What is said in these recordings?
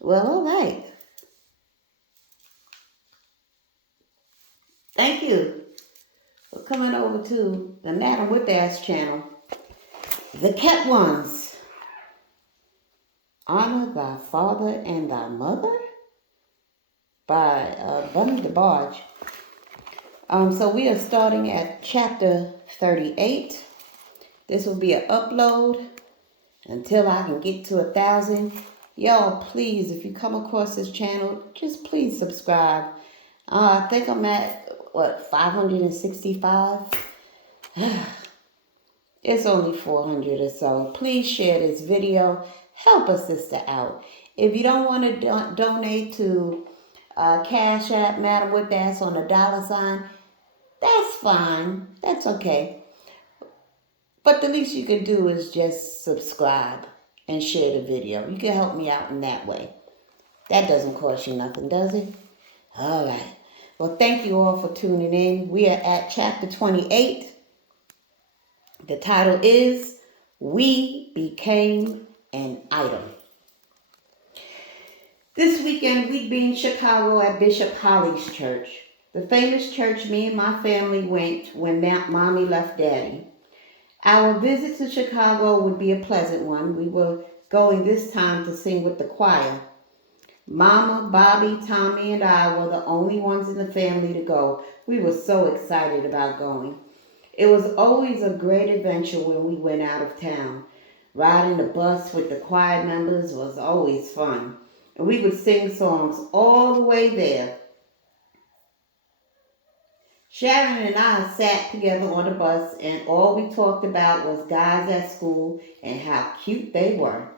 Well, all right. Thank you for coming over to the Madam Whip-Ass channel. The Kept Ones. Honor Thy Father and Thy Mother by Debarge. So we are starting at chapter 38. This will be an upload until I can get to 1,000. Y'all, please, if you come across this channel, just please subscribe. I think I'm at, 565? It's only 400 or so. Please share this video. Help a sister out. If you don't want to donate to Cash App, Madam Whip-Ass on the $, that's fine. That's okay. But the least you can do is just subscribe and share the video. You can help me out in that way. That doesn't cost you nothing, does it? All right. Well, thank you all for tuning in. We are at chapter 28. The title is We Became an Idol. This weekend, we'd be in Chicago at Bishop Holly's church, the famous church me and my family went when Mommy left Daddy. Our visit to Chicago would be a pleasant one. We were going this time to sing with the choir. Mama, Bobby, Tommy, and I were the only ones in the family to go. We were so excited about going. It was always a great adventure when we went out of town. Riding the bus with the choir members was always fun. And we would sing songs all the way there. Sharon and I sat together on the bus, and all we talked about was guys at school and how cute they were.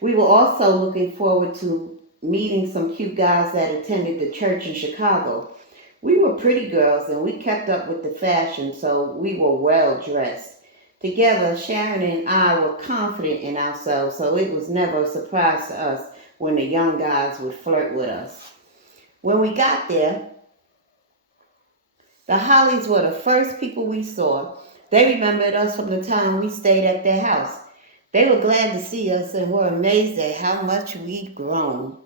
We were also looking forward to meeting some cute guys that attended the church in Chicago. We were pretty girls and we kept up with the fashion, so we were well dressed. Together, Sharon and I were confident in ourselves, so it was never a surprise to us when the young guys would flirt with us. When we got there, the Hollies were the first people we saw. They remembered us from the time we stayed at their house. They were glad to see us and were amazed at how much we'd grown.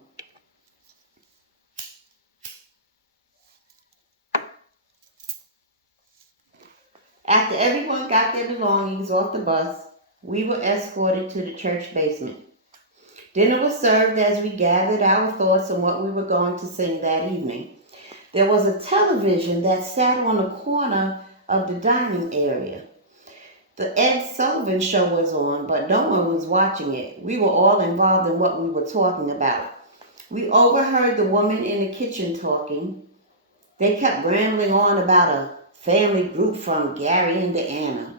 After everyone got their belongings off the bus, we were escorted to the church basement. Dinner was served as we gathered our thoughts on what we were going to sing that evening. There was a television that sat on the corner of the dining area. The Ed Sullivan Show was on, but no one was watching it. We were all involved in what we were talking about. We overheard the woman in the kitchen talking. They kept rambling on about a family group from Gary, Indiana.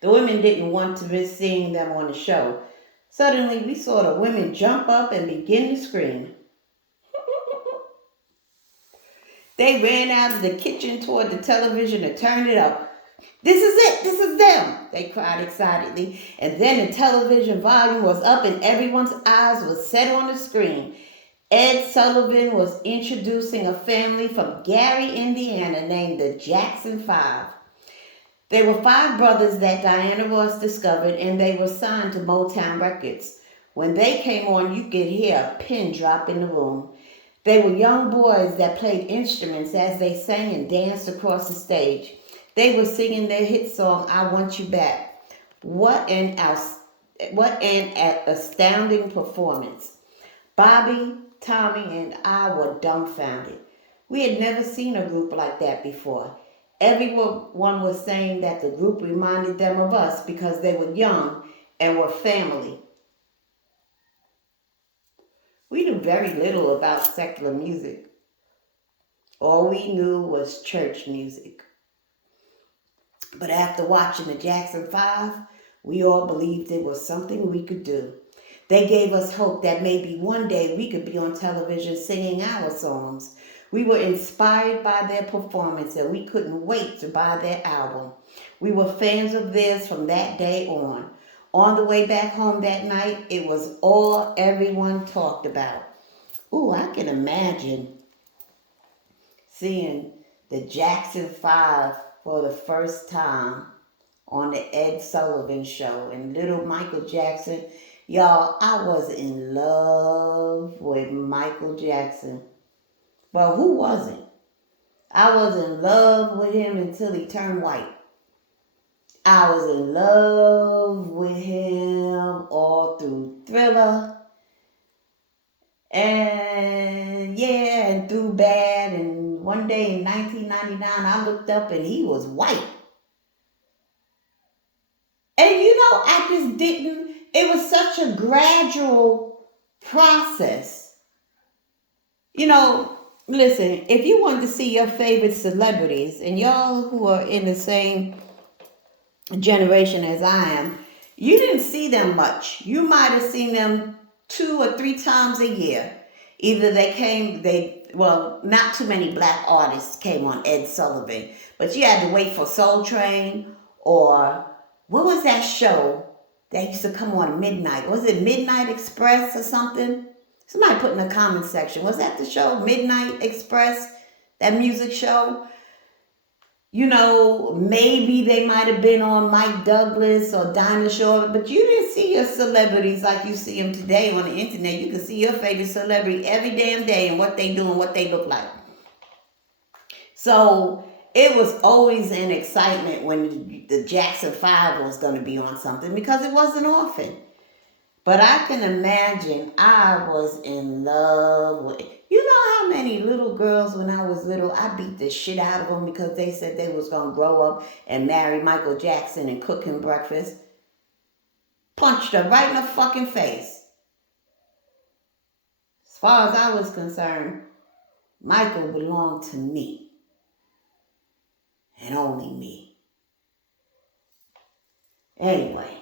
The women didn't want to miss seeing them on the show. Suddenly, we saw the women jump up and begin to scream. They ran out of the kitchen toward the television and turned it up. "This is it! This is them!" they cried excitedly. And then the television volume was up and everyone's eyes were set on the screen. Ed Sullivan was introducing a family from Gary, Indiana named the Jackson Five. They were 5 brothers that Diana Ross discovered, and they were signed to Motown Records. When they came on, you could hear a pin drop in the room. They were young boys that played instruments as they sang and danced across the stage. They were singing their hit song, "I Want You Back." What an astounding performance. Bobby, Tommy, and I were dumbfounded. We had never seen a group like that before. Everyone was saying that the group reminded them of us because they were young and were family. We knew very little about secular music. All we knew was church music. But after watching the Jackson 5, we all believed it was something we could do. They gave us hope that maybe one day we could be on television singing our songs. We were inspired by their performance and we couldn't wait to buy their album. We were fans of theirs from that day on. On the way back home that night, it was all everyone talked about. Ooh, I can imagine seeing the Jackson 5 for the first time on the Ed Sullivan Show and little Michael Jackson Y'all, I was in love with Michael Jackson. Well, who wasn't? I was in love with him until he turned white. I was in love with him all through Thriller. And yeah, and through Bad. And one day in 1999, I looked up and he was white. And I just didn't, it was such a gradual process. Listen, if you wanted to see your favorite celebrities, and y'all who are in the same generation as I am, you didn't see them much. You might have seen them 2 or 3 times a year. Either not too many black artists came on Ed Sullivan, but you had to wait for Soul Train, or what was that show that used to come on midnight? Was it Midnight Express or something? Somebody put in the comment section. Was that the show, Midnight Express? That music show? Maybe they might have been on Mike Douglas or Dinah Shore, but you didn't see your celebrities like you see them today on the internet. You can see your favorite celebrity every damn day and what they do and what they look like. So it was always an excitement when the Jackson 5 was going to be on something, because it wasn't often. But I can imagine I was in love with... You know how many little girls when I was little, I beat the shit out of them because they said they was going to grow up and marry Michael Jackson and cook him breakfast? Punched her right in the fucking face. As far as I was concerned, Michael belonged to me. And only me. Anyway.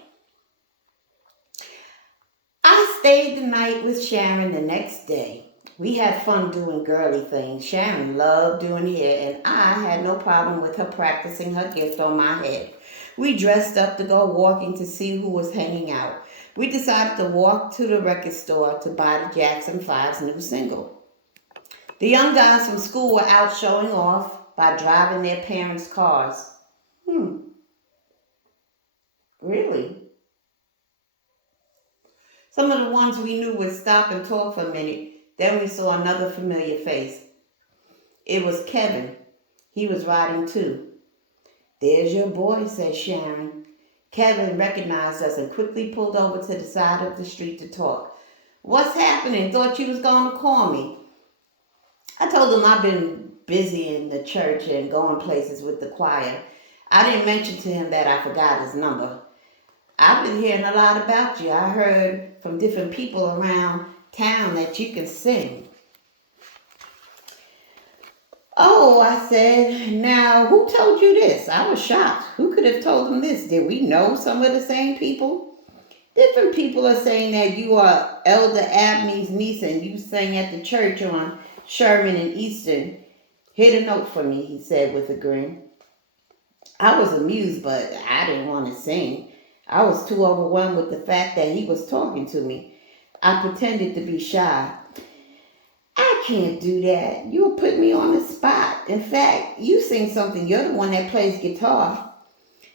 I stayed the night with Sharon the next day. We had fun doing girly things. Sharon loved doing hair, and I had no problem with her practicing her gift on my head. We dressed up to go walking to see who was hanging out. We decided to walk to the record store to buy the Jackson 5's new single. The young guys from school were out showing off by driving their parents' cars. Really? Some of the ones we knew would stop and talk for a minute. Then we saw another familiar face. It was Kevin. He was riding too. "There's your boy," said Sharon. Kevin recognized us and quickly pulled over to the side of the street to talk. "What's happening? Thought you was going to call me." I told him I've been busy in the church and going places with the choir. I didn't mention to him that I forgot his number. "I've been hearing a lot about you. I heard from different people around town that you can sing." "Oh," I said, "now who told you this?" I was shocked. Who could have told him this? Did we know some of the same people? "Different people are saying that you are Elder Abney's niece and you sang at the church on Sherman and Eastern. Hit a note for me," he said with a grin. I was amused, but I didn't want to sing. I was too overwhelmed with the fact that he was talking to me. I pretended to be shy. "I can't do that. You'll put me on the spot. In fact, you sing something. You're the one that plays guitar."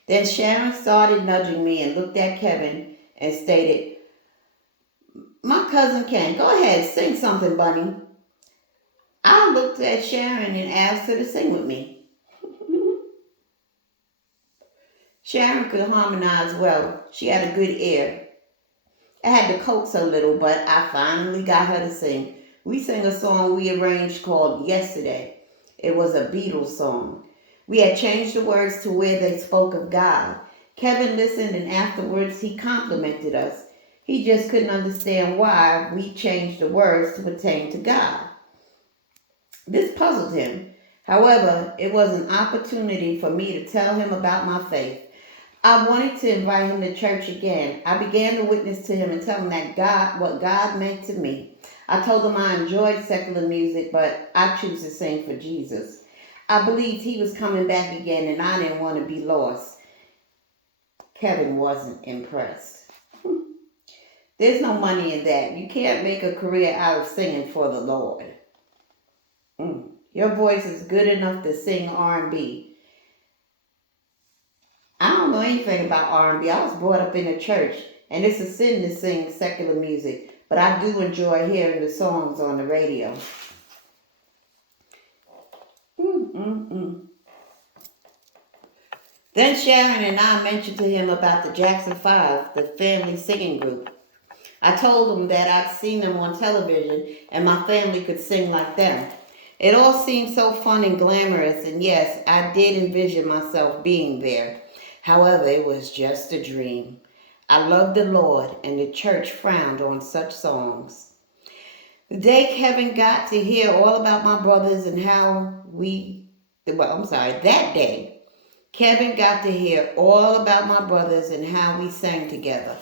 Then Sharon started nudging me and looked at Kevin and stated, "My cousin Ken, go ahead, sing something, Bunny." I looked at Sharon and asked her to sing with me. Sharon could harmonize well. She had a good ear. I had to coax her a little, but I finally got her to sing. We sang a song we arranged called "Yesterday." It was a Beatles song. We had changed the words to where they spoke of God. Kevin listened, and afterwards he complimented us. He just couldn't understand why we changed the words to pertain to God. This puzzled him. However, it was an opportunity for me to tell him about my faith. I wanted to invite him to church again. I began to witness to him and tell him that what God meant to me. I told him I enjoyed secular music, but I choose to sing for Jesus. I believed he was coming back again, and I didn't want to be lost. Kevin wasn't impressed. There's no money in that. You can't make a career out of singing for the Lord. Your voice is good enough to sing R&B. I don't know anything about R&B. I was brought up in a church. And it's a sin to sing secular music, but I do enjoy hearing the songs on the radio. Mm-mm-mm. Then Sharon and I mentioned to him about the Jackson 5, the family singing group. I told him that I'd seen them on television and my family could sing like them. It all seemed so fun and glamorous, and yes, I did envision myself being there. However, it was just a dream. I loved the Lord, and the church frowned on such songs. The day Kevin got to hear all about my brothers and that day, Kevin got to hear all about my brothers and how we sang together.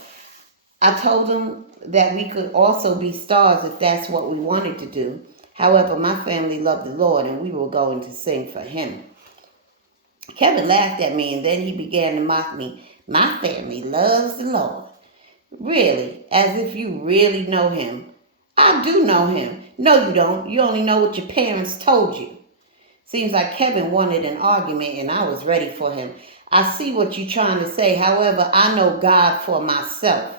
I told him that we could also be stars if that's what we wanted to do. However, my family loved the Lord and we were going to sing for him. Kevin laughed at me and then he began to mock me. My family loves the Lord. Really? As if you really know him. I do know him. No, you don't. You only know what your parents told you. Seems like Kevin wanted an argument and I was ready for him. I see what you're trying to say. However, I know God for myself.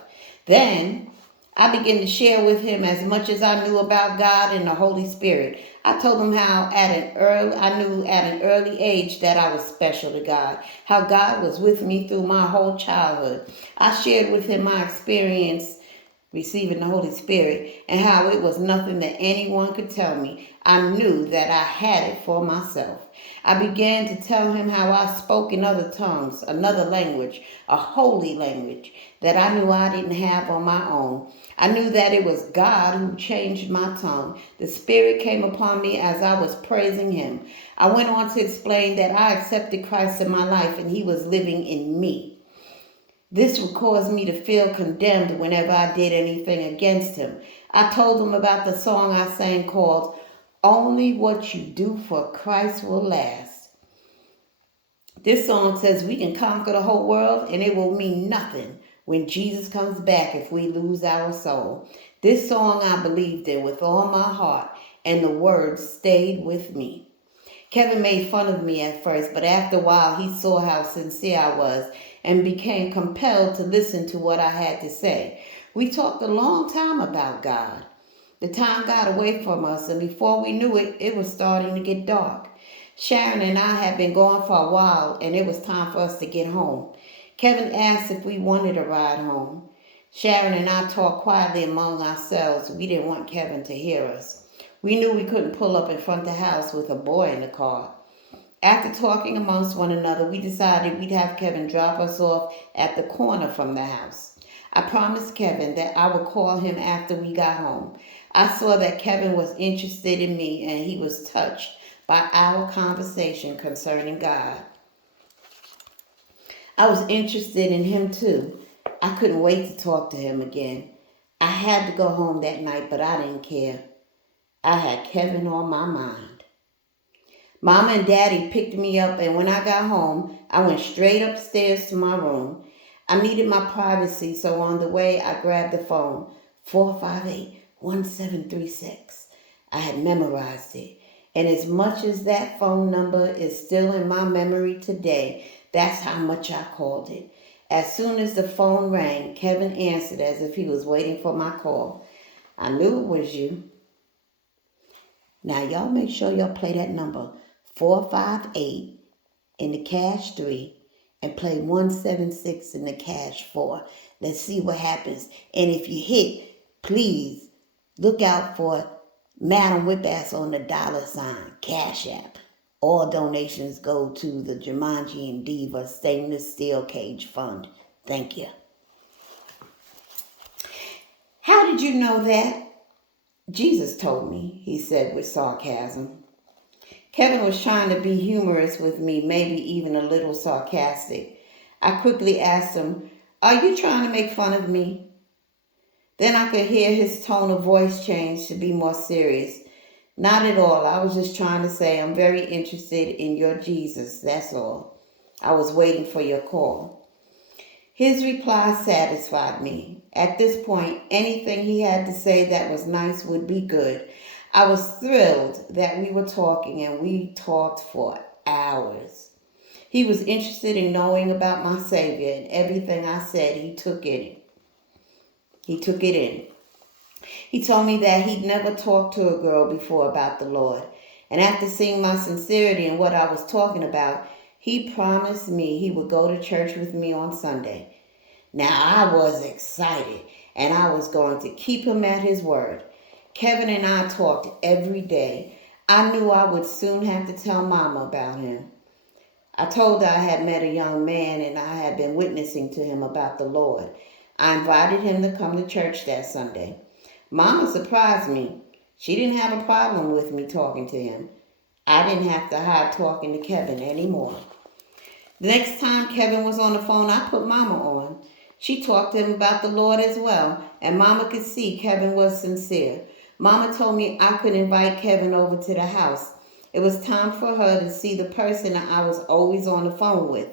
Then I began to share with him as much as I knew about God and the Holy Spirit. I told him how I knew at an early age that I was special to God, how God was with me through my whole childhood. I shared with him my experience receiving the Holy Spirit and how it was nothing that anyone could tell me. I knew that I had it for myself. I began to tell him how I spoke in other tongues, another language, a holy language that I knew I didn't have on my own. I knew that it was God who changed my tongue. The Spirit came upon me as I was praising him. I went on to explain that I accepted Christ in my life and he was living in me. This would cause me to feel condemned whenever I did anything against him. I told him about the song I sang called Only What You Do for Christ Will Last. This song says we can conquer the whole world and it will mean nothing when Jesus comes back if we lose our soul. This song I believed in with all my heart and the words stayed with me. Kevin made fun of me at first, but after a while he saw how sincere I was and became compelled to listen to what I had to say. We talked a long time about God. The time got away from us, and before we knew it, it was starting to get dark. Sharon and I had been gone for a while, and it was time for us to get home. Kevin asked if we wanted a ride home. Sharon and I talked quietly among ourselves. We didn't want Kevin to hear us. We knew we couldn't pull up in front of the house with a boy in the car. After talking amongst one another, we decided we'd have Kevin drop us off at the corner from the house. I promised Kevin that I would call him after we got home. I saw that Kevin was interested in me and he was touched by our conversation concerning God. I was interested in him too. I couldn't wait to talk to him again. I had to go home that night, but I didn't care. I had Kevin on my mind. Mama and Daddy picked me up, and when I got home, I went straight upstairs to my room. I needed my privacy, so on the way, I grabbed the phone, 458-1736. I had memorized it, and as much as that phone number is still in my memory today, that's how much I called it. As soon as the phone rang, Kevin answered as if he was waiting for my call. I knew it was you. Now, y'all make sure y'all play that number, 458 in the cash 3 and play 176 in the cash 4. Let's see what happens. And if you hit, please look out for Madam Whipass on the $ Cash App. All donations go to the Jumanji and Diva Stainless Steel Cage Fund. Thank you. How did you know that? Jesus told me, he said with sarcasm. Kevin was trying to be humorous with me, maybe even a little sarcastic. I quickly asked him, "Are you trying to make fun of me?" Then I could hear his tone of voice change to be more serious. "Not at all. I was just trying to say I'm very interested in your Jesus, that's all. I was waiting for your call." His reply satisfied me. At this point, anything he had to say that was nice would be good. I was thrilled that we were talking, and we talked for hours. He was interested in knowing about my Savior, and everything I said he took in it. He took it in. He told me that he'd never talked to a girl before about the Lord. And after seeing my sincerity in what I was talking about, he promised me he would go to church with me on Sunday. Now I was excited, and I was going to keep him at his word. Kevin and I talked every day. I knew I would soon have to tell Mama about him. I told her I had met a young man and I had been witnessing to him about the Lord. I invited him to come to church that Sunday. Mama surprised me. She didn't have a problem with me talking to him. I didn't have to hide talking to Kevin anymore. The next time Kevin was on the phone, I put Mama on. She talked to him about the Lord as well, and Mama could see Kevin was sincere. Mama told me I could invite Kevin over to the house. It was time for her to see the person that I was always on the phone with.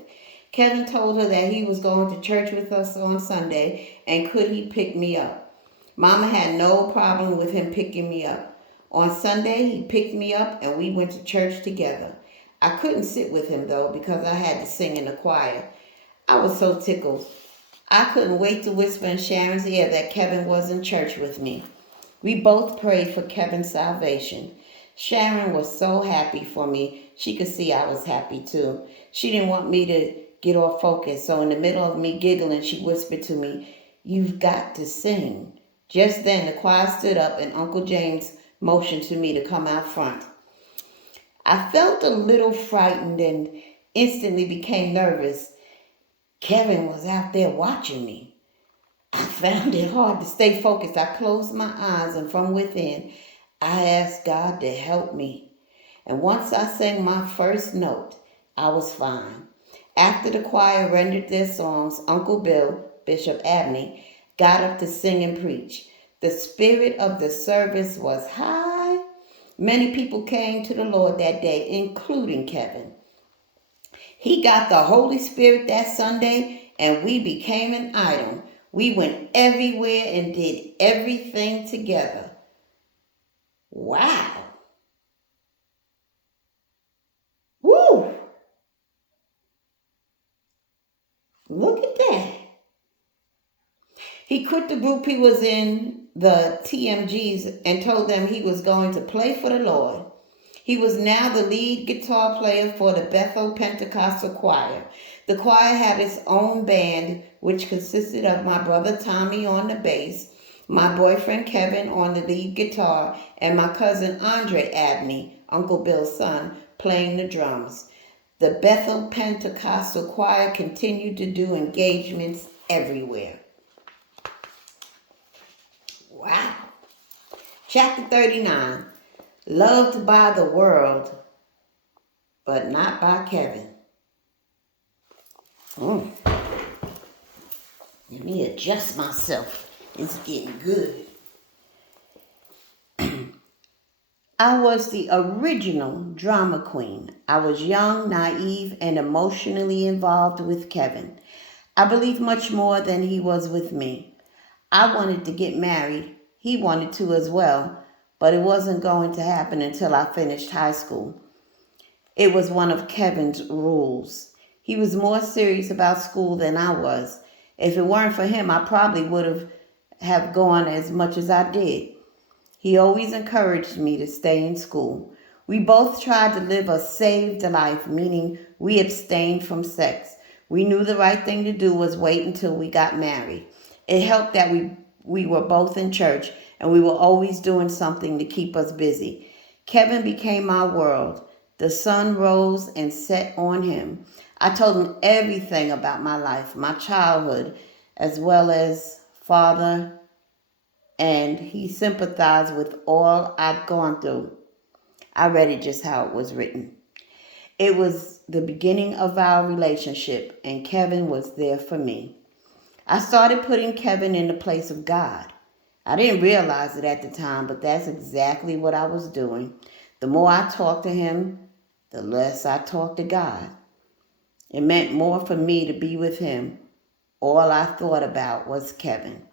Kevin told her that he was going to church with us on Sunday, and could he pick me up. Mama had no problem with him picking me up. On Sunday, he picked me up and we went to church together. I couldn't sit with him, though, because I had to sing in the choir. I was so tickled. I couldn't wait to whisper in Sharon's ear that Kevin was in church with me. We both prayed for Kevin's salvation. Sharon was so happy for me. She could see I was happy, too. She didn't want me to get off focus, so in the middle of me giggling, she whispered to me, "You've got to sing." Just then, the choir stood up and Uncle James motioned to me to come out front. I felt a little frightened and instantly became nervous. Kevin was out there watching me. I found it hard to stay focused. I closed my eyes and from within, I asked God to help me. And once I sang my first note, I was fine. After the choir rendered their songs, Uncle Bill, Bishop Abney, got up to sing and preach. The spirit of the service was high. Many people came to the Lord that day, including Kevin. He got the Holy Spirit that Sunday, and we became an item. We went everywhere and did everything together. Wow. Woo! Look at that. He quit the group he was in, the TMGs, and told them he was going to play for the Lord. He was now the lead guitar player for the Bethel Pentecostal Choir. The choir had its own band, which consisted of my brother Tommy on the bass, my boyfriend Kevin on the lead guitar, and my cousin Andre Abney, Uncle Bill's son, playing the drums. The Bethel Pentecostal Choir continued to do engagements everywhere. Wow. Chapter 39. Loved by the world, but not by Kevin. Let me adjust myself. It's getting good. I was the original drama queen. I was young, naive, and emotionally involved with Kevin. I believed much more than he was with me. I wanted to get married. He wanted to as well, but it wasn't going to happen until I finished high school. It was one of Kevin's rules. He was more serious about school than I was. If it weren't for him, I probably would have gone as much as I did. He always encouraged me to stay in school. We both tried to live a saved life, meaning we abstained from sex. We knew the right thing to do was wait until we got married. It helped that we were both in church and we were always doing something to keep us busy. Kevin became my world. The sun rose and set on him. I told him everything about my life, my childhood, as well as father, and he sympathized with all I'd gone through. I read it just how it was written. It was the beginning of our relationship, and Kevin was there for me. I started putting Kevin in the place of God. I didn't realize it at the time, but that's exactly what I was doing. The more I talked to him, the less I talked to God. It meant more for me to be with him. All I thought about was Kevin.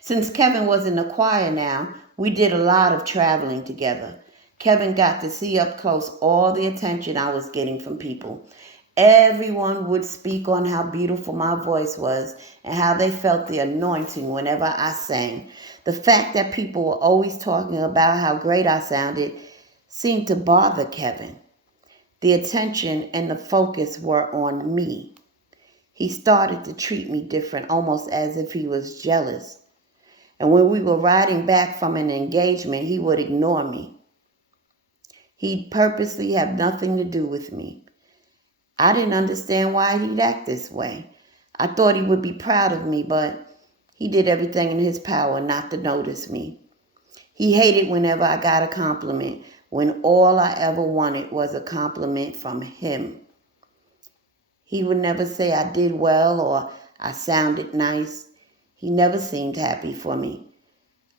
Since Kevin was in the choir now, we did a lot of traveling together. Kevin got to see up close all the attention I was getting from people. Everyone would speak on how beautiful my voice was and how they felt the anointing whenever I sang. The fact that people were always talking about how great I sounded seemed to bother Kevin. The attention and the focus were on me. He started to treat me different, almost as if he was jealous. And when we were riding back from an engagement, he would ignore me. He'd purposely have nothing to do with me. I didn't understand why he'd act this way. I thought he would be proud of me, but he did everything in his power not to notice me. He hated whenever I got a compliment, when all I ever wanted was a compliment from him. He would never say I did well or I sounded nice. He never seemed happy for me.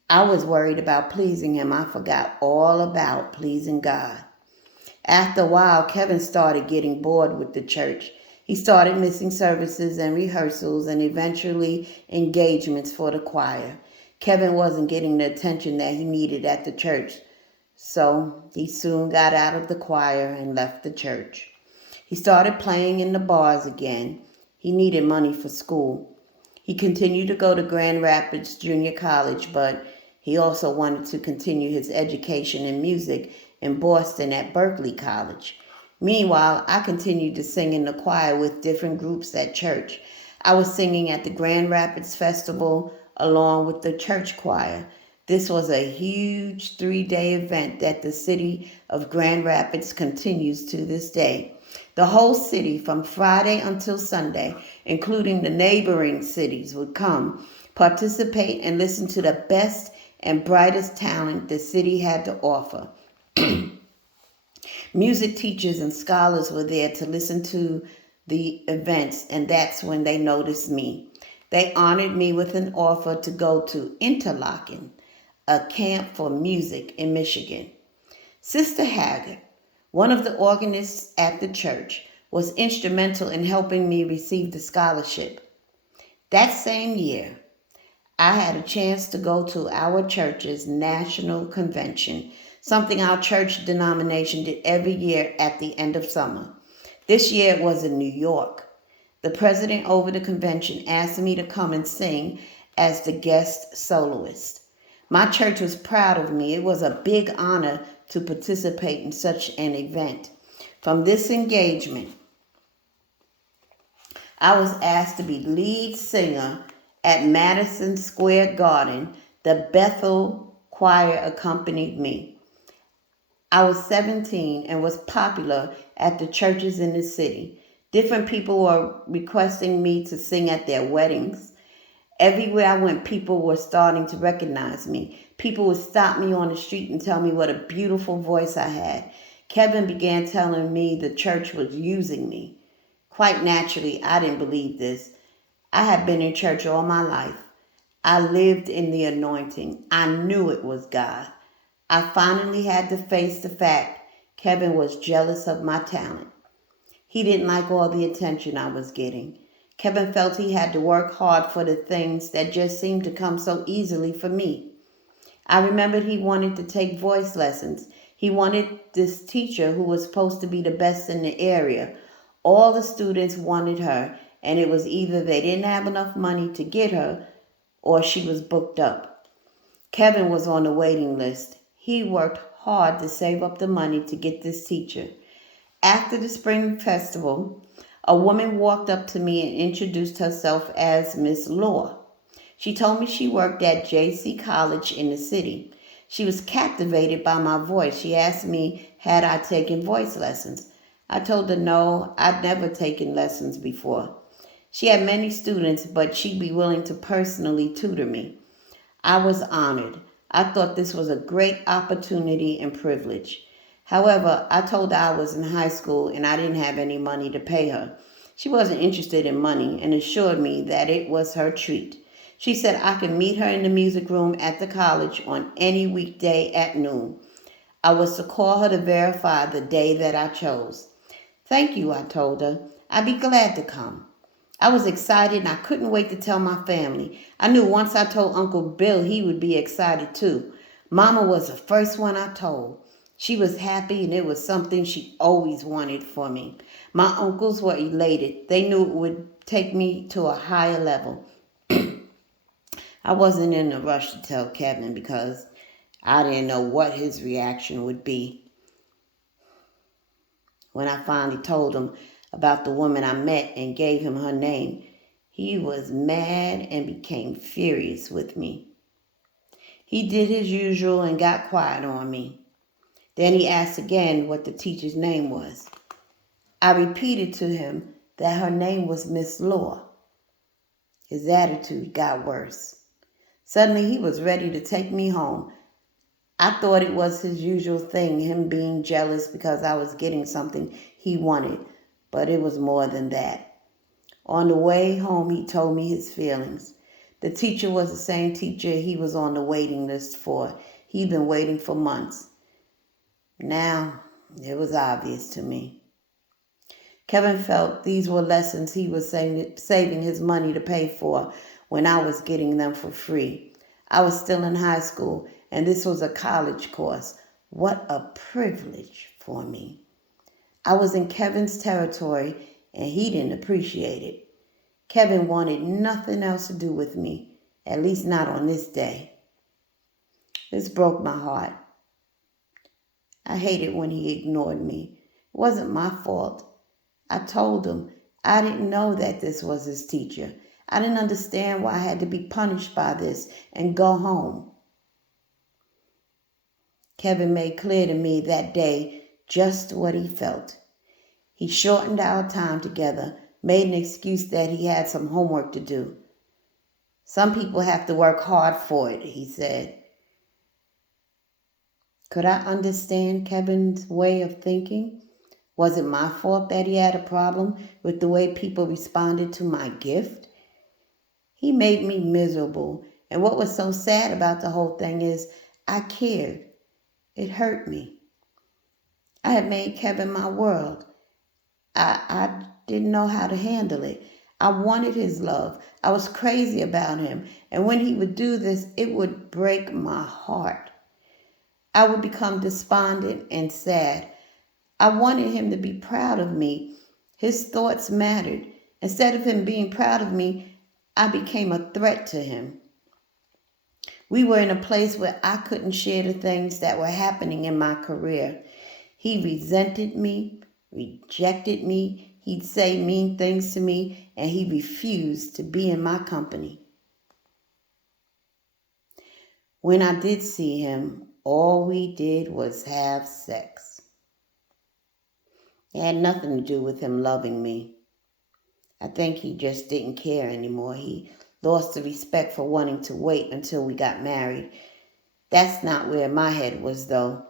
I was worried about pleasing him. I forgot all about pleasing God. After a while, Kevin started getting bored with the church. He started missing services and rehearsals and eventually engagements for the choir. Kevin wasn't getting the attention that he needed at the church, so he soon got out of the choir and left the church. He started playing in the bars again. He needed money for school. He continued to go to Grand Rapids Junior College, but he also wanted to continue his education in music in Boston at Berkeley College. Meanwhile, I continued to sing in the choir with different groups at church. I was singing at the Grand Rapids Festival along with the church choir. This was a huge 3-day event that the city of Grand Rapids continues to this day. The whole city, from Friday until Sunday, including the neighboring cities, would come, participate, and listen to the best and brightest talent the city had to offer. Music teachers and scholars were there to listen to the events, and that's when they noticed me. They honored me with an offer to go to Interlochen, a camp for music in Michigan. Sister Haggard, one of the organists at the church, was instrumental in helping me receive the scholarship. That same year, I had a chance to go to our church's national convention, something our church denomination did every year at the end of summer. This year it was in New York. The president over the convention asked me to come and sing as the guest soloist. My church was proud of me. It was a big honor to participate in such an event. From this engagement, I was asked to be lead singer at Madison Square Garden. The Bethel Choir accompanied me. I was 17 and was popular at the churches in the city. Different people were requesting me to sing at their weddings. Everywhere I went, people were starting to recognize me. People would stop me on the street and tell me what a beautiful voice I had. Kevin began telling me the church was using me. Quite naturally, I didn't believe this. I had been in church all my life. I lived in the anointing. I knew it was God. I finally had to face the fact Kevin was jealous of my talent. He didn't like all the attention I was getting. Kevin felt he had to work hard for the things that just seemed to come so easily for me. I remembered he wanted to take voice lessons. He wanted this teacher who was supposed to be the best in the area. All the students wanted her, and it was either they didn't have enough money to get her or she was booked up. Kevin was on the waiting list. He worked hard to save up the money to get this teacher. After the spring festival, a woman walked up to me and introduced herself as Miss Law. She told me she worked at J.C. College in the city. She was captivated by my voice. She asked me, had I taken voice lessons? I told her no, I'd never taken lessons before. She had many students, but she'd be willing to personally tutor me. I was honored. I thought this was a great opportunity and privilege. However, I told her I was in high school and I didn't have any money to pay her. She wasn't interested in money and assured me that it was her treat. She said I could meet her in the music room at the college on any weekday at noon. I was to call her to verify the day that I chose. Thank you, I told her. I'd be glad to come. I was excited and I couldn't wait to tell my family. I knew once I told Uncle Bill, he would be excited too. Mama was the first one I told. She was happy, and it was something she always wanted for me. My uncles were elated. They knew it would take me to a higher level. I wasn't in a rush to tell Kevin because I didn't know what his reaction would be. When I finally told him about the woman I met and gave him her name, he was mad and became furious with me. He did his usual and got quiet on me. Then he asked again what the teacher's name was. I repeated to him that her name was Miss Law. His attitude got worse. Suddenly he was ready to take me home. I thought it was his usual thing, him being jealous because I was getting something he wanted, but it was more than that. On the way home, he told me his feelings. The teacher was the same teacher he was on the waiting list for. He'd been waiting for months. Now, it was obvious to me. Kevin felt these were lessons he was saving his money to pay for when I was getting them for free. I was still in high school, and this was a college course. What a privilege for me. I was in Kevin's territory, and he didn't appreciate it. Kevin wanted nothing else to do with me, at least not on this day. This broke my heart. I hated when he ignored me. It wasn't my fault. I told him I didn't know that this was his teacher. I didn't understand why I had to be punished by this and go home. Kevin made clear to me that day just what he felt. He shortened our time together, made an excuse that he had some homework to do. Some people have to work hard for it, he said. Could I understand Kevin's way of thinking? Was it my fault that he had a problem with the way people responded to my gift? He made me miserable, and what was so sad about the whole thing is I cared. It hurt me. I had made Kevin my world. I didn't know how to handle it. I wanted his love. I was crazy about him, and when he would do this, it would break my heart. I would become despondent and sad. I wanted him to be proud of me. His thoughts mattered. Instead of him being proud of me, I became a threat to him. We were in a place where I couldn't share the things that were happening in my career. He resented me, rejected me. He'd say mean things to me, and he refused to be in my company. When I did see him, all we did was have sex. It had nothing to do with him loving me. I think he just didn't care anymore. He lost the respect for wanting to wait until we got married. That's not where my head was, though.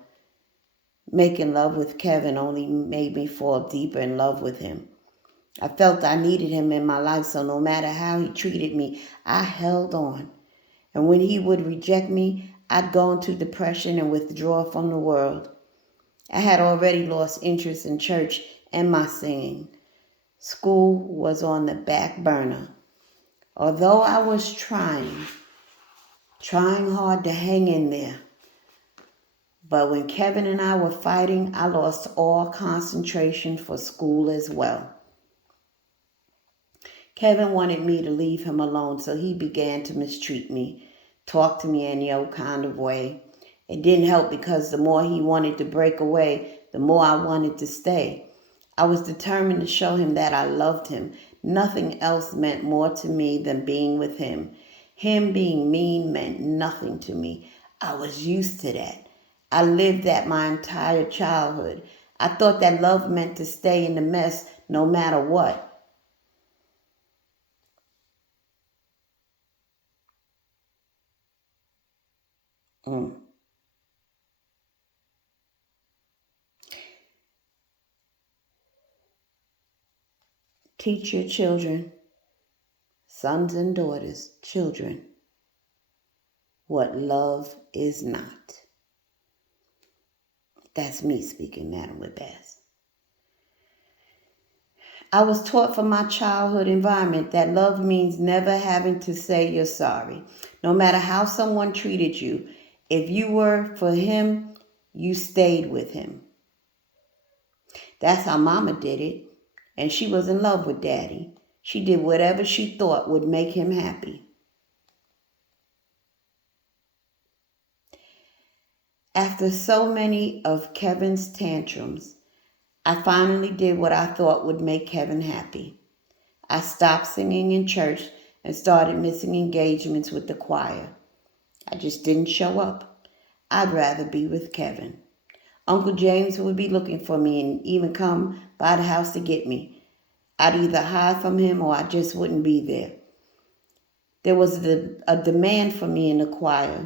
Making love with Kevin only made me fall deeper in love with him. I felt I needed him in my life, so no matter how he treated me, I held on. And when he would reject me, I'd go into depression and withdraw from the world. I had already lost interest in church and my singing. School was on the back burner. Although I was trying hard to hang in there. But when Kevin and I were fighting, I lost all concentration for school as well. Kevin wanted me to leave him alone, so he began to mistreat me, talk to me any old kind of way. It didn't help because the more he wanted to break away, the more I wanted to stay. I was determined to show him that I loved him. Nothing else meant more to me than being with him. Him being mean meant nothing to me. I was used to that. I lived that my entire childhood. I thought that love meant to stay in the mess no matter what. Teach your children, sons and daughters, children, what love is not. That's me speaking, Madam Whitbass. I was taught from my childhood environment that love means never having to say you're sorry. No matter how someone treated you, if you were for him, you stayed with him. That's how Mama did it, and she was in love with Daddy. She did whatever she thought would make him happy. After so many of Kevin's tantrums, I finally did what I thought would make Kevin happy. I stopped singing in church and started missing engagements with the choir. I just didn't show up. I'd rather be with Kevin. Uncle James would be looking for me and even come by the house to get me. I'd either hide from him or I just wouldn't be there. There was a demand for me in the choir.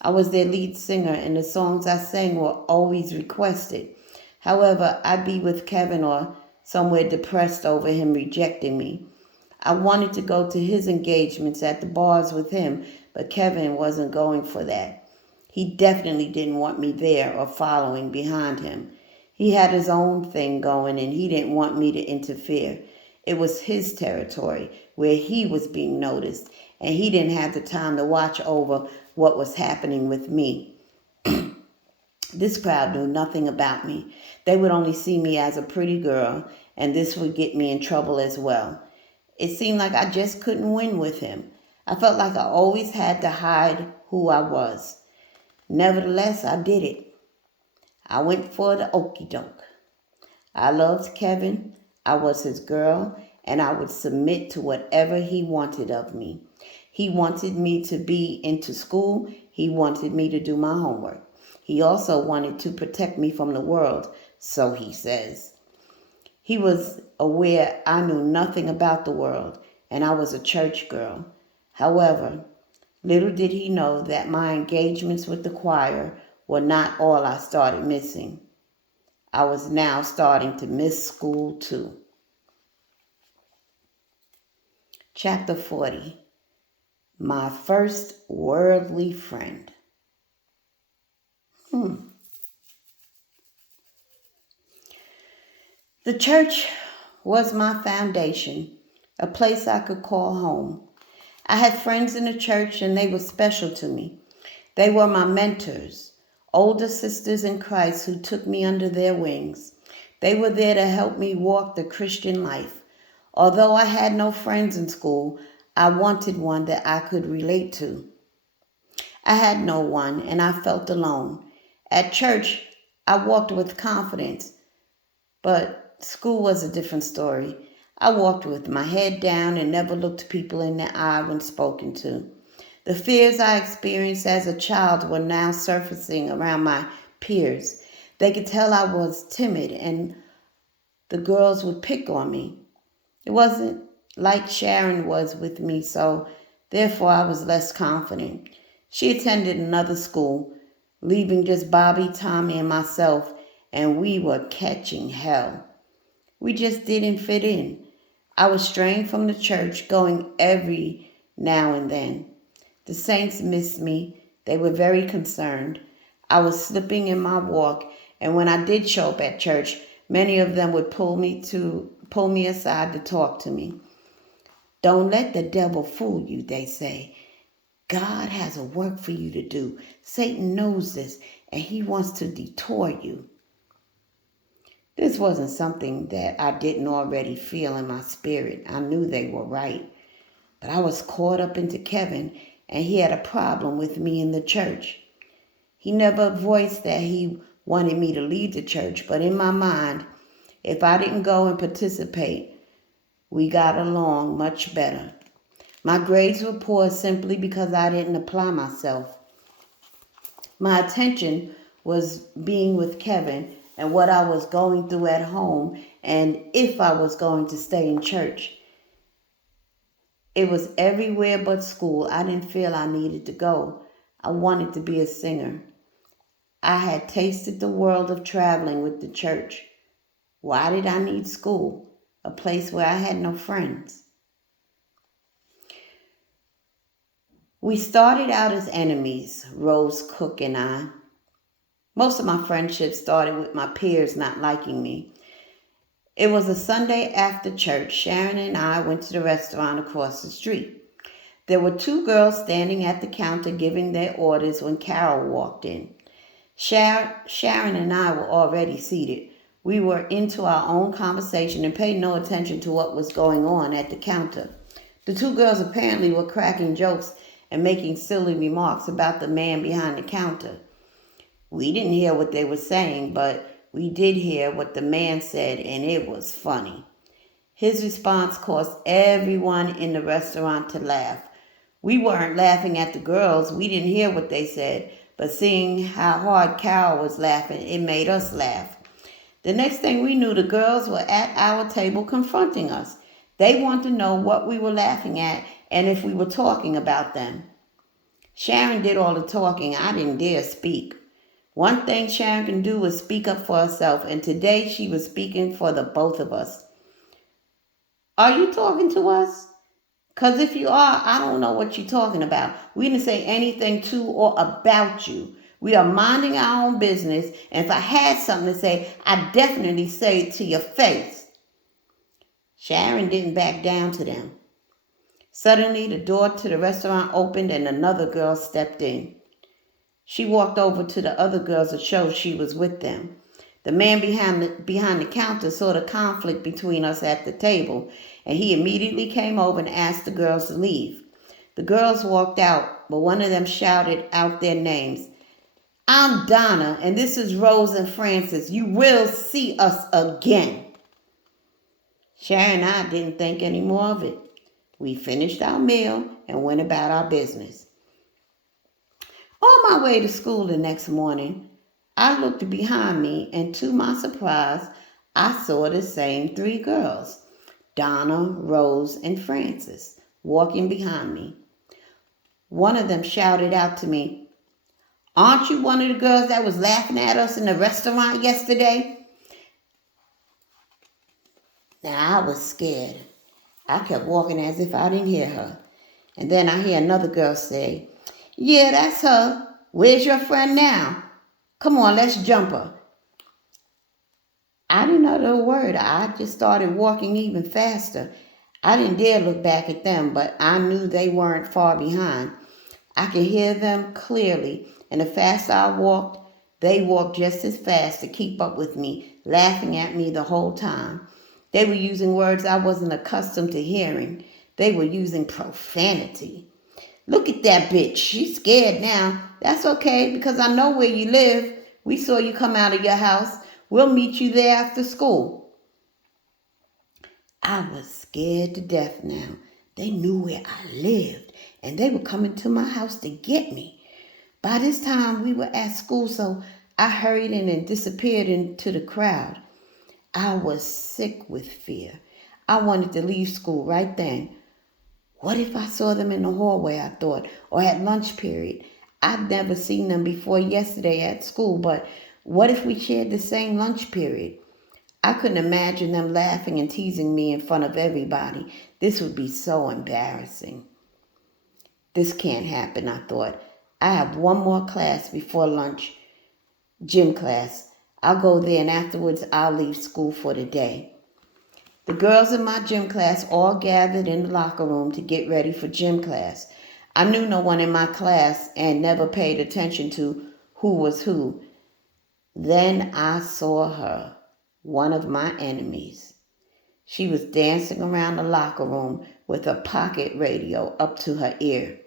I was their lead singer and the songs I sang were always requested. However, I'd be with Kevin or somewhere depressed over him rejecting me. I wanted to go to his engagements at the bars with him, but Kevin wasn't going for that. He definitely didn't want me there or following behind him. He had his own thing going and he didn't want me to interfere. It was his territory where he was being noticed, and he didn't have the time to watch over what was happening with me. This crowd knew nothing about me. They would only see me as a pretty girl, and this would get me in trouble as well. It seemed like I just couldn't win with him. I felt like I always had to hide who I was. Nevertheless, I did it. I went for the okie doke. I loved Kevin. I was his girl, and I would submit to whatever he wanted of me. He wanted me to be into school. He wanted me to do my homework. He also wanted to protect me from the world, so he says. He was aware I knew nothing about the world, and I was a church girl. However, little did he know that my engagements with the choir were not all I started missing. I was now starting to miss school too. Chapter 40. My first worldly friend. The church was my foundation, a place I could call home. I had friends in the church and they were special to me. They were my mentors, older sisters in Christ who took me under their wings. They were there to help me walk the Christian life. Although I had no friends in school, I wanted one that I could relate to. I had no one and I felt alone. At church, I walked with confidence, but school was a different story. I walked with my head down and never looked people in the eye when spoken to. The fears I experienced as a child were now surfacing around my peers. They could tell I was timid and the girls would pick on me. It wasn't like Sharon was with me, so therefore I was less confident. She attended another school, leaving just Bobby, Tommy, and myself, and we were catching hell. We just didn't fit in. I was straying from the church, going every now and then. The saints missed me. They were very concerned. I was slipping in my walk, and when I did show up at church, many of them would pull me aside to talk to me. Don't let the devil fool you, they say. God has a work for you to do. Satan knows this, and he wants to detour you. This wasn't something that I didn't already feel in my spirit. I knew they were right. But I was caught up into Kevin, and he had a problem with me in the church. He never voiced that he wanted me to leave the church, but in my mind, if I didn't go and participate, we got along much better. My grades were poor simply because I didn't apply myself. My attention was being with Kevin and what I was going through at home and if I was going to stay in church. It was everywhere but school. I didn't feel I needed to go. I wanted to be a singer. I had tasted the world of traveling with the church. Why did I need school? A place where I had no friends. We started out as enemies, Rose Cook and I. Most of my friendships started with my peers not liking me. It was a Sunday after church. Sharon and I went to the restaurant across the street. There were two girls standing at the counter giving their orders when Carol walked in. Sharon and I were already seated. We were into our own conversation and paid no attention to what was going on at the counter. The two girls apparently were cracking jokes and making silly remarks about the man behind the counter. We didn't hear what they were saying, but we did hear what the man said, and it was funny. His response caused everyone in the restaurant to laugh. We weren't laughing at the girls. We didn't hear what they said, but seeing how hard Carol was laughing, it made us laugh. The next thing we knew, the girls were at our table confronting us. They wanted to know what we were laughing at and if we were talking about them. Sharon did all the talking. I didn't dare speak. One thing Sharon can do is speak up for herself, and today she was speaking for the both of us. Are you talking to us? Because if you are, I don't know what you're talking about. We didn't say anything to or about you. We are minding our own business, and if I had something to say, I'd definitely say it to your face. Sharon didn't back down to them. Suddenly, the door to the restaurant opened and another girl stepped in. She walked over to the other girls to show she was with them. The man behind the counter saw the conflict between us at the table, and he immediately came over and asked the girls to leave. The girls walked out, but one of them shouted out their names. I'm Donna, and this is Rose and Francis. You will see us again. Sharon and I didn't think any more of it. We finished our meal and went about our business. On my way to school the next morning, I looked behind me, and to my surprise, I saw the same three girls, Donna, Rose, and Francis, walking behind me. One of them shouted out to me, "Aren't you one of the girls that was laughing at us in the restaurant yesterday?" Now, I was scared. I kept walking as if I didn't hear her. And then I hear another girl say, "Yeah, that's her. Where's your friend now? Come on, let's jump her." I didn't utter a word. I just started walking even faster. I didn't dare look back at them, but I knew they weren't far behind. I could hear them clearly, and the faster I walked, they walked just as fast to keep up with me, laughing at me the whole time. They were using words I wasn't accustomed to hearing. They were using profanity. "Look at that bitch. She's scared now. That's okay, because I know where you live. We saw you come out of your house. We'll meet you there after school." I was scared to death now. They knew where I lived, and they were coming to my house to get me. By this time, we were at school, so I hurried in and disappeared into the crowd. I was sick with fear. I wanted to leave school right then. What if I saw them in the hallway, I thought, or at lunch period? I'd never seen them before yesterday at school, but what if we shared the same lunch period? I couldn't imagine them laughing and teasing me in front of everybody. This would be so embarrassing. This can't happen, I thought. I have one more class before lunch, gym class. I'll go there, and afterwards I'll leave school for the day. The girls in my gym class all gathered in the locker room to get ready for gym class. I knew no one in my class and never paid attention to who was who. Then I saw her, one of my enemies. She was dancing around the locker room with a pocket radio up to her ear.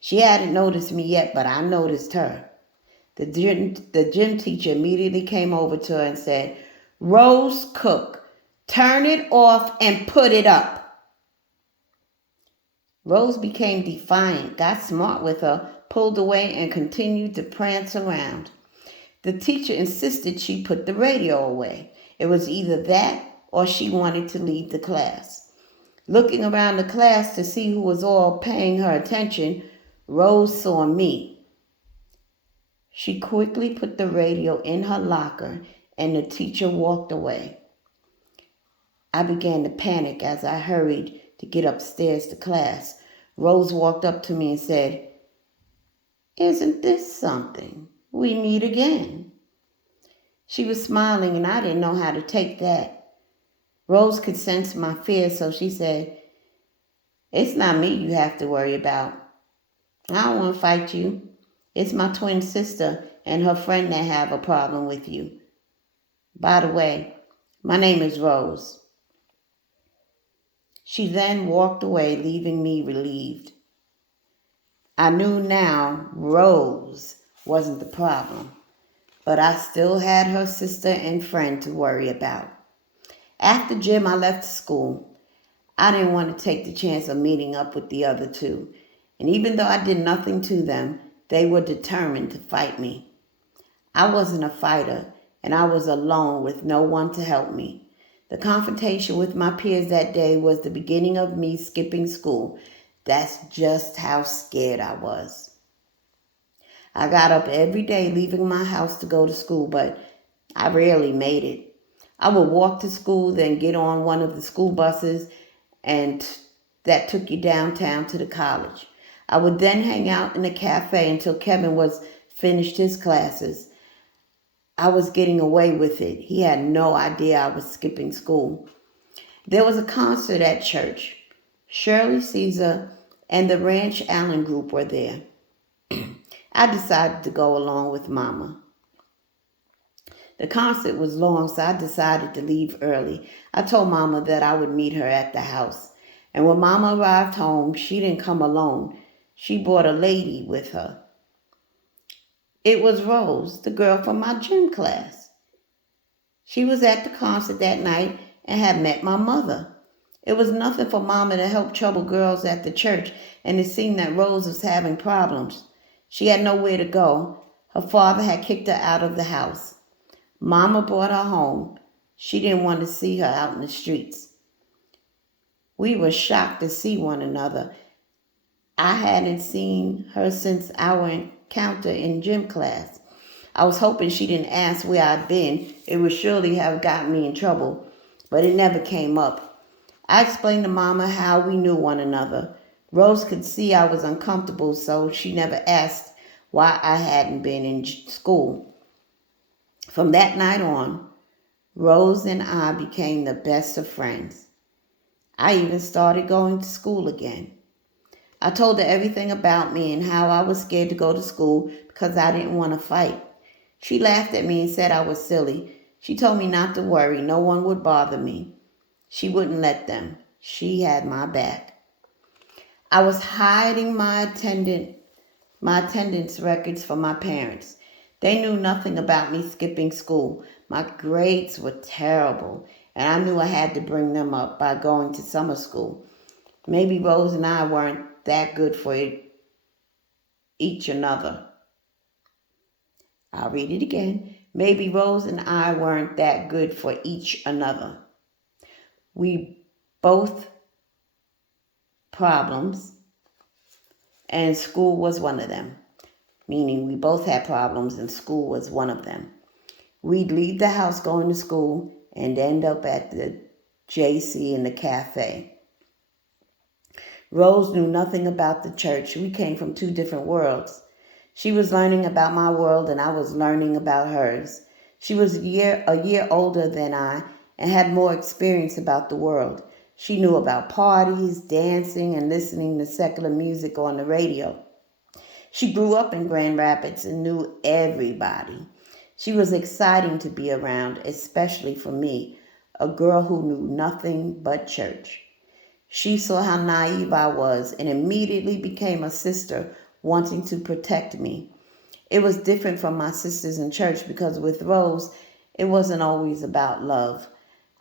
She hadn't noticed me yet, but I noticed her. The gym teacher immediately came over to her and said, "Rose Cook, turn it off and put it up." Rose became defiant, got smart with her, pulled away, and continued to prance around. The teacher insisted she put the radio away. It was either that or she wanted to leave the class. Looking around the class to see who was all paying her attention, Rose saw me. She quickly put the radio in her locker, and the teacher walked away. I began to panic as I hurried to get upstairs to class. Rose walked up to me and said, "Isn't this something? We meet again." She was smiling, and I didn't know how to take that. Rose could sense my fear, so she said, "It's not me you have to worry about. I don't want to fight you. It's my twin sister, and her friend that have a problem with you. By the way, my name is Rose." She then walked away, leaving me relieved. I knew now Rose wasn't the problem, but I still had her sister and friend to worry about. After gym, I left school. I didn't want to take the chance of meeting up with the other two, and even though I did nothing to them, they were determined to fight me. I wasn't a fighter, and I was alone with no one to help me. The confrontation with my peers that day was the beginning of me skipping school. That's just how scared I was. I got up every day leaving my house to go to school, but I rarely made it. I would walk to school, then get on one of the school buses and that took you downtown to the college. I would then hang out in a cafe until Kevin was finished his classes. I was getting away with it. He had no idea I was skipping school. There was a concert at church. Shirley Caesar and the Ranch Allen group were there. I decided to go along with Mama. The concert was long, so I decided to leave early. I told Mama that I would meet her at the house. And when Mama arrived home, she didn't come alone. She brought a lady with her. It was Rose, the girl from my gym class. She was at the concert that night and had met my mother. It was nothing for Mama to help troubled girls at the church, and it seemed that Rose was having problems. She had nowhere to go. Her father had kicked her out of the house. Mama brought her home. She didn't want to see her out in the streets. We were shocked to see one another. I hadn't seen her since our encounter in gym class. I was hoping she didn't ask where I'd been. It would surely have gotten me in trouble, but it never came up. I explained to Mama how we knew one another. Rose could see I was uncomfortable, so she never asked why I hadn't been in school. From that night on, Rose and I became the best of friends. I even started going to school again. I told her everything about me and how I was scared to go to school because I didn't want to fight. She laughed at me and said I was silly. She told me not to worry, no one would bother me. She wouldn't let them. She had my back. I was hiding my attendance records from my parents. They knew nothing about me skipping school. My grades were terrible, and I knew I had to bring them up by going to summer school. Maybe Rose and I weren't that good for each another. I'll read it again. Maybe Rose and I weren't that good for each another. We both problems, and school was one of them. Meaning we both had problems and school was one of them. We'd leave the house going to school and end up at the JC in the cafe. Rose knew nothing about the church. We came from two different worlds. She was learning about my world and I was learning about hers. She was a year older than I and had more experience about the world. She knew about parties, dancing, and listening to secular music on the radio. She grew up in Grand Rapids and knew everybody. She was exciting to be around, especially for me, a girl who knew nothing but church. She saw how naive I was and immediately became a sister wanting to protect me. It was different from my sisters in church because with Rose, it wasn't always about love.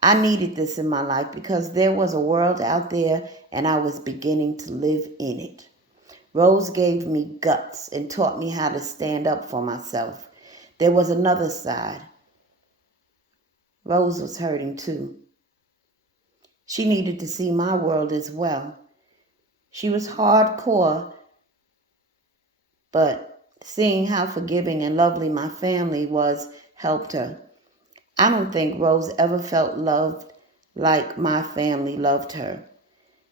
I needed this in my life because there was a world out there and I was beginning to live in it. Rose gave me guts and taught me how to stand up for myself. There was another side. Rose was hurting too. She needed to see my world as well. She was hardcore, but seeing how forgiving and lovely my family was helped her. I don't think Rose ever felt loved like my family loved her.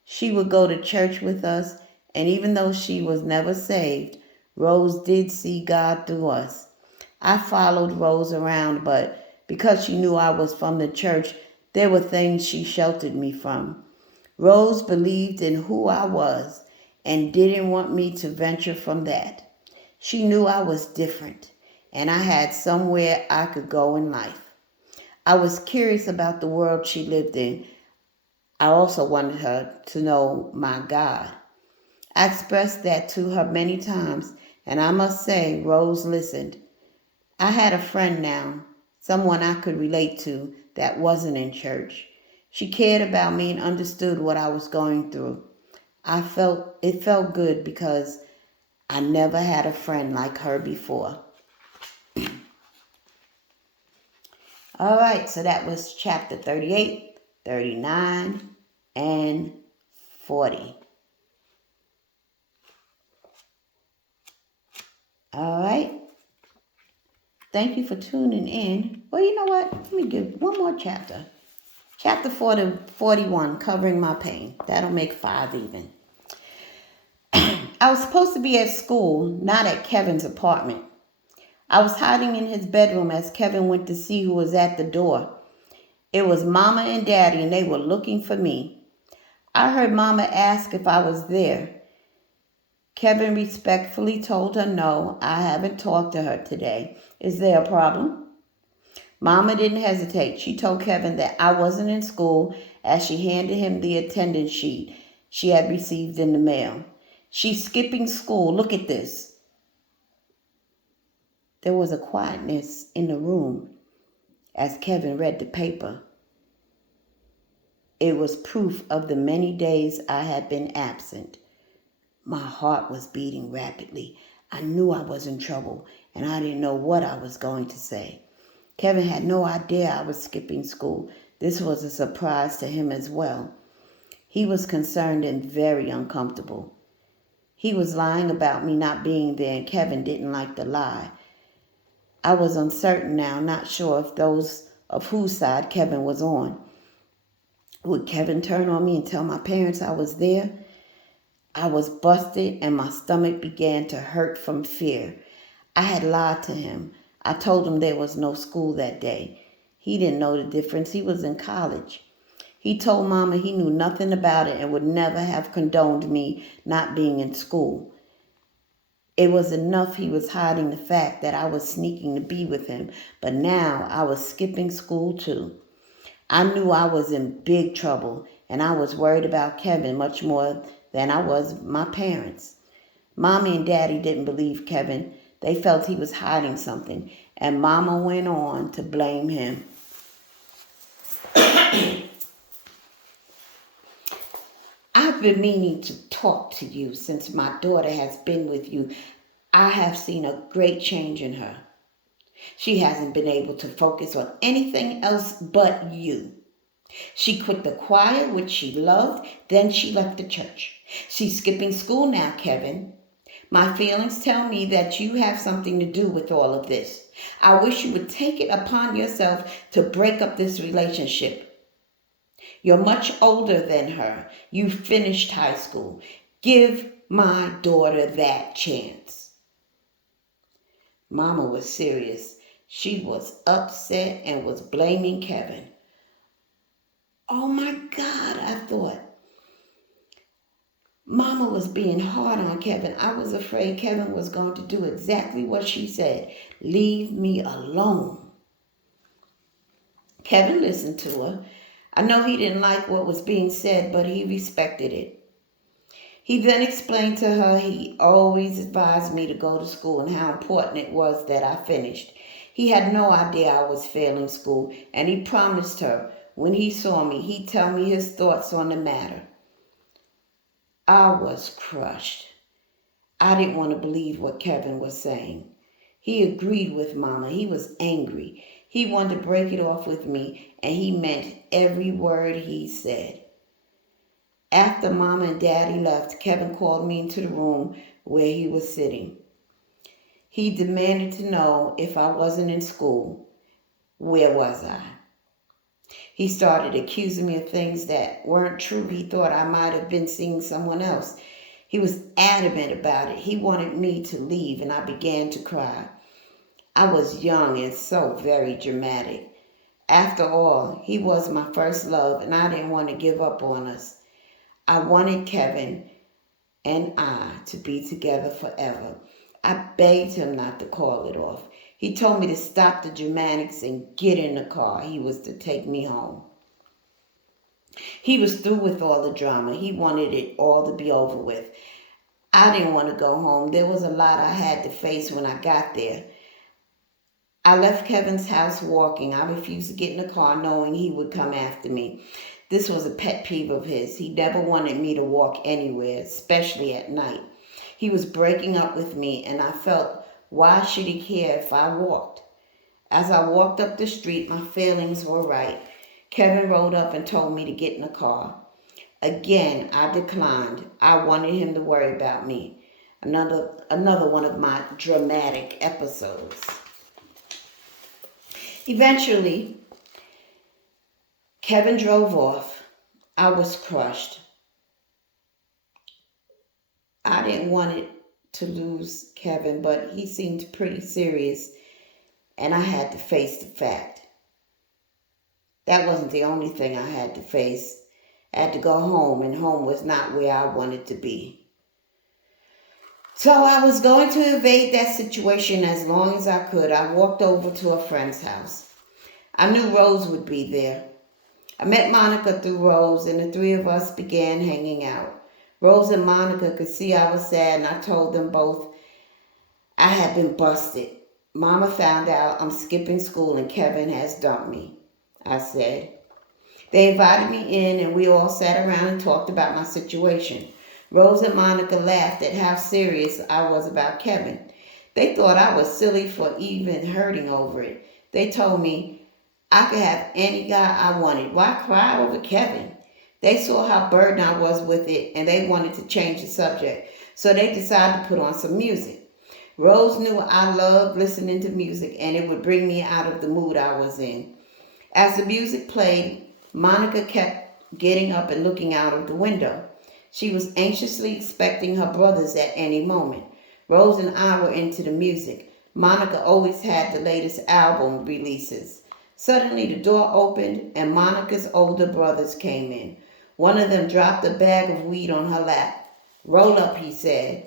She would go to church with us, and even though she was never saved, Rose did see God through us. I followed Rose around, but because she knew I was from the church, there were things she sheltered me from. Rose believed in who I was and didn't want me to venture from that. She knew I was different, and I had somewhere I could go in life. I was curious about the world she lived in. I also wanted her to know my God. I expressed that to her many times, and I must say, Rose listened. I had a friend now, someone I could relate to that wasn't in church. She cared about me and understood what I was going through. It felt good because I never had a friend like her before. All right, so that was chapter 38, 39, and 40. All right. Thank you for tuning in. Well, you know what? Let me give one more chapter. Chapter 41, Covering My Pain. That'll make 5 even. I was supposed to be at school, not at Kevin's apartment. I was hiding in his bedroom as Kevin went to see who was at the door. It was Mama and Daddy, and they were looking for me. I heard Mama ask if I was there. Kevin respectfully told her no, I haven't talked to her today. Is there a problem? Mama didn't hesitate. She told Kevin that I wasn't in school as she handed him the attendance sheet she had received in the mail. She's skipping school. Look at this. There was a quietness in the room as Kevin read the paper. It was proof of the many days I had been absent. My heart was beating rapidly. I knew I was in trouble, and I didn't know what I was going to say. Kevin had no idea I was skipping school. This was a surprise to him as well. He was concerned and very uncomfortable. He was lying about me not being there, and Kevin didn't like the lie. I was uncertain now, not sure of whose side Kevin was on. Would Kevin turn on me and tell my parents I was there? I was busted and my stomach began to hurt from fear. I had lied to him. I told him there was no school that day. He didn't know the difference. He was in college. He told Mama he knew nothing about it and would never have condoned me not being in school. It was enough he was hiding the fact that I was sneaking to be with him, but now I was skipping school too. I knew I was in big trouble, and I was worried about Kevin much more than I was my parents. Mommy and Daddy didn't believe Kevin. They felt he was hiding something, and Mama went on to blame him. I've been meaning to talk to you since my daughter has been with you. I have seen a great change in her. She hasn't been able to focus on anything else but you. She quit the choir, which she loved, then she left the church. She's skipping school now, Kevin. My feelings tell me that you have something to do with all of this. I wish you would take it upon yourself to break up this relationship. You're much older than her. You finished high school. Give my daughter that chance. Mama was serious. She was upset and was blaming Kevin. Oh my God, I thought. Mama was being hard on Kevin. I was afraid Kevin was going to do exactly what she said. Leave me alone. Kevin listened to her. I know he didn't like what was being said, but he respected it. He then explained to her he always advised me to go to school and how important it was that I finished. He had no idea I was failing school, and he promised her when he saw me, he'd tell me his thoughts on the matter. I was crushed. I didn't want to believe what Kevin was saying. He agreed with Mama. He was angry. He wanted to break it off with me, and he meant every word he said. After Mama and Daddy left, Kevin called me into the room where he was sitting. He demanded to know if I wasn't in school. Where was I? He started accusing me of things that weren't true. He thought I might have been seeing someone else. He was adamant about it. He wanted me to leave, and I began to cry. I was young and so very dramatic. After all, he was my first love, and I didn't want to give up on us. I wanted Kevin and I to be together forever. I begged him not to call it off. He told me to stop the dramatics and get in the car. He was to take me home. He was through with all the drama. He wanted it all to be over with. I didn't want to go home. There was a lot I had to face when I got there. I left Kevin's house walking. I refused to get in the car knowing he would come after me. This was a pet peeve of his. He never wanted me to walk anywhere, especially at night. He was breaking up with me, and I felt, why should he care if I walked? As I walked up the street, my feelings were right. Kevin rode up and told me to get in the car. Again, I declined. I wanted him to worry about me. Another one of my dramatic episodes. Eventually, Kevin drove off. I was crushed. I didn't want it to lose Kevin, but he seemed pretty serious, and I had to face the fact. That wasn't the only thing I had to face. I had to go home, and home was not where I wanted to be. So I was going to evade that situation as long as I could. I walked over to a friend's house. I knew Rose would be there. I met Monica through Rose, and the three of us began hanging out. Rose and Monica could see I was sad, and I told them both I had been busted. Mama found out I'm skipping school and Kevin has dumped me, I said. They invited me in, and we all sat around and talked about my situation. Rose and Monica laughed at how serious I was about Kevin. They thought I was silly for even hurting over it. They told me I could have any guy I wanted. Why cry over Kevin? They saw how burdened I was with it, and they wanted to change the subject. So they decided to put on some music. Rose knew I loved listening to music, and it would bring me out of the mood I was in. As the music played, Monica kept getting up and looking out of the window. She was anxiously expecting her brothers at any moment. Rose and I were into the music. Monica always had the latest album releases. Suddenly the door opened and Monica's older brothers came in. One of them dropped a bag of weed on her lap. Roll up, he said.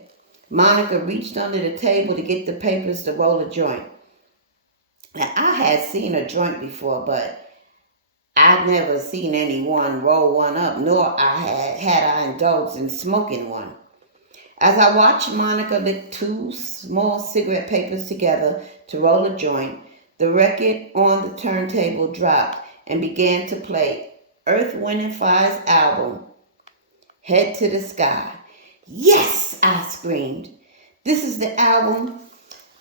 Monica reached under the table to get the papers to roll a joint. Now, I had seen a joint before, but I'd never seen anyone roll one up, nor had I indulged in smoking one. As I watched Monica lick two small cigarette papers together to roll a joint, the record on the turntable dropped and began to play Earth, Wind & Fire's album, Head to the Sky. Yes, I screamed. This is the album.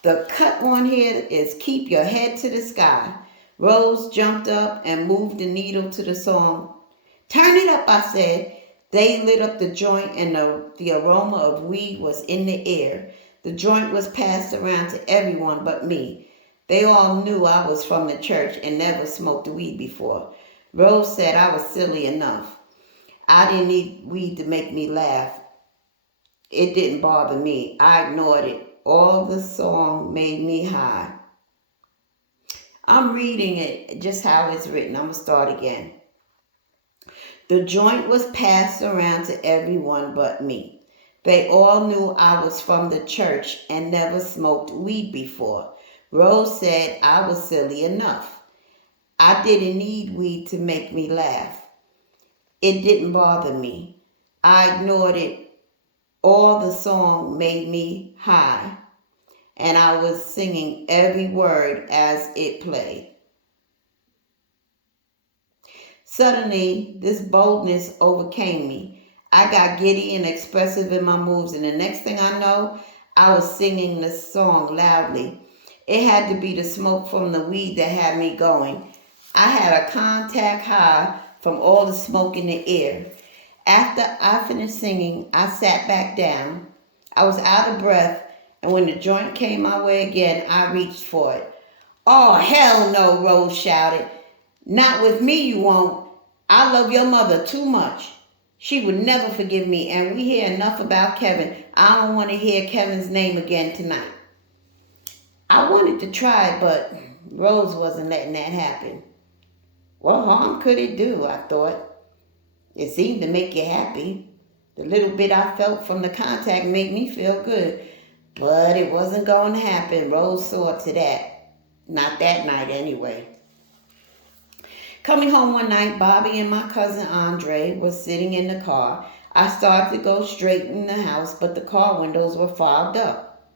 The cut on here is Keep Your Head to the Sky. Rose jumped up and moved the needle to the song. Turn it up, I said. They lit up the joint, and the aroma of weed was in the air. The joint was passed around to everyone but me. They all knew I was from the church and never smoked weed before. Rose said I was silly enough. I didn't need weed to make me laugh. It didn't bother me. I ignored it. All the song made me high. I'm reading it just how it's written. I'm going to start again. The joint was passed around to everyone but me. They all knew I was from the church and never smoked weed before. Rose said I was silly enough. I didn't need weed to make me laugh. It didn't bother me. I ignored it. All the song made me high, and I was singing every word as it played. Suddenly, this boldness overcame me. I got giddy and expressive in my moves, and the next thing I know, I was singing the song loudly. It had to be the smoke from the weed that had me going. I had a contact high from all the smoke in the air. After I finished singing, I sat back down. I was out of breath, and when the joint came my way again, I reached for it. Oh, hell no, Rose shouted. Not with me, you won't. I love your mother too much. She would never forgive me, and we hear enough about Kevin. I don't want to hear Kevin's name again tonight. I wanted to try, but Rose wasn't letting that happen. What harm could it do, I thought. It seemed to make you happy. The little bit I felt from the contact made me feel good, but it wasn't going to happen. Rose saw to that. Not that night anyway. Coming home one night, Bobby and my cousin Andre were sitting in the car. I started to go straight in the house, but the car windows were fogged up.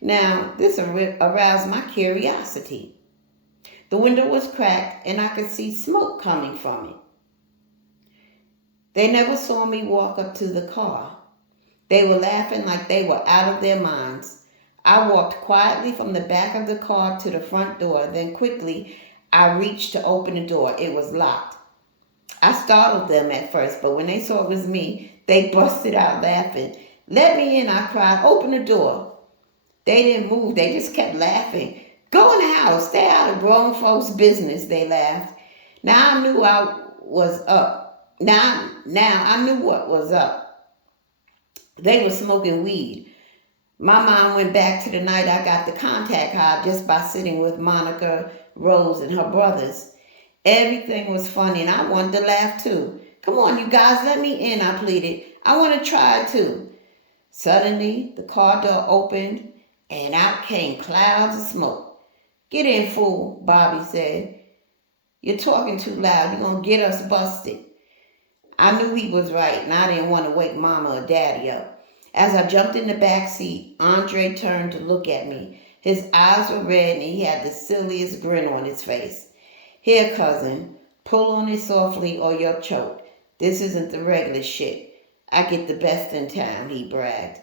Now, this aroused my curiosity. The window was cracked and I could see smoke coming from it. They never saw me walk up to the car. They were laughing like they were out of their minds. I walked quietly from the back of the car to the front door. Then quickly, I reached to open the door. It was locked. I startled them at first, but when they saw it was me, they busted out laughing. "Let me in," I cried. "Open the door." They didn't move. They just kept laughing. "Go in the house. Stay out of grown folks' business," they laughed. Now I knew I was up. Now I knew what was up. They were smoking weed. My mind went back to the night I got the contact high just by sitting with Monica, Rose, and her brothers. Everything was funny, and I wanted to laugh too. "Come on, you guys, let me in," I pleaded. "I want to try too." Suddenly, the car door opened, and out came clouds of smoke. "Get in, fool," Bobby said. "You're talking too loud. You're going to get us busted." I knew he was right, and I didn't want to wake Mama or Daddy up. As I jumped in the back seat, Andre turned to look at me. His eyes were red, and he had the silliest grin on his face. "Here, cousin, pull on it softly or you'll choke. This isn't the regular shit. I get the best in town," he bragged.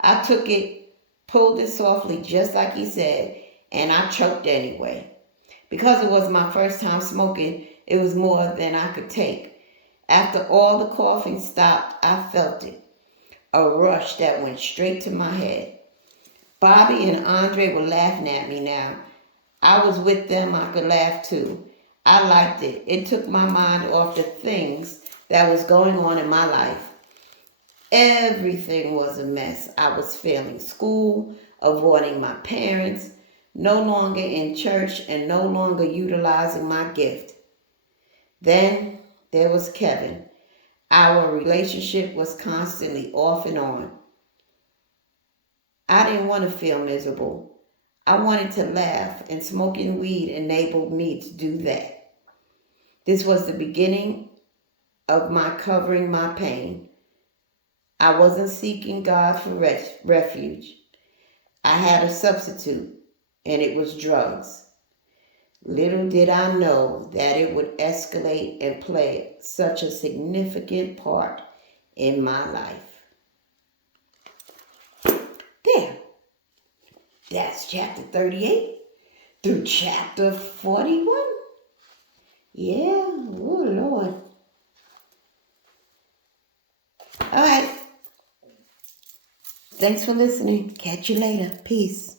I took it, pulled it softly just like he said, and I choked anyway. Because it was my first time smoking, it was more than I could take. After all the coughing stopped, I felt it. A rush that went straight to my head. Bobby and Andre were laughing at me now. I was with them. I could laugh too. I liked it. It took my mind off the things that was going on in my life. Everything was a mess. I was failing school, avoiding my parents, no longer in church, and no longer utilizing my gift. Then there was Kevin. Our relationship was constantly off and on. I didn't want to feel miserable. I wanted to laugh, and smoking weed enabled me to do that. This was the beginning of my covering my pain. I wasn't seeking God for refuge. I had a substitute, and it was drugs. Little did I know that it would escalate and play such a significant part in my life. There. That's chapter 38 through chapter 41. Yeah, oh Lord. All right. Thanks for listening. Catch you later. Peace.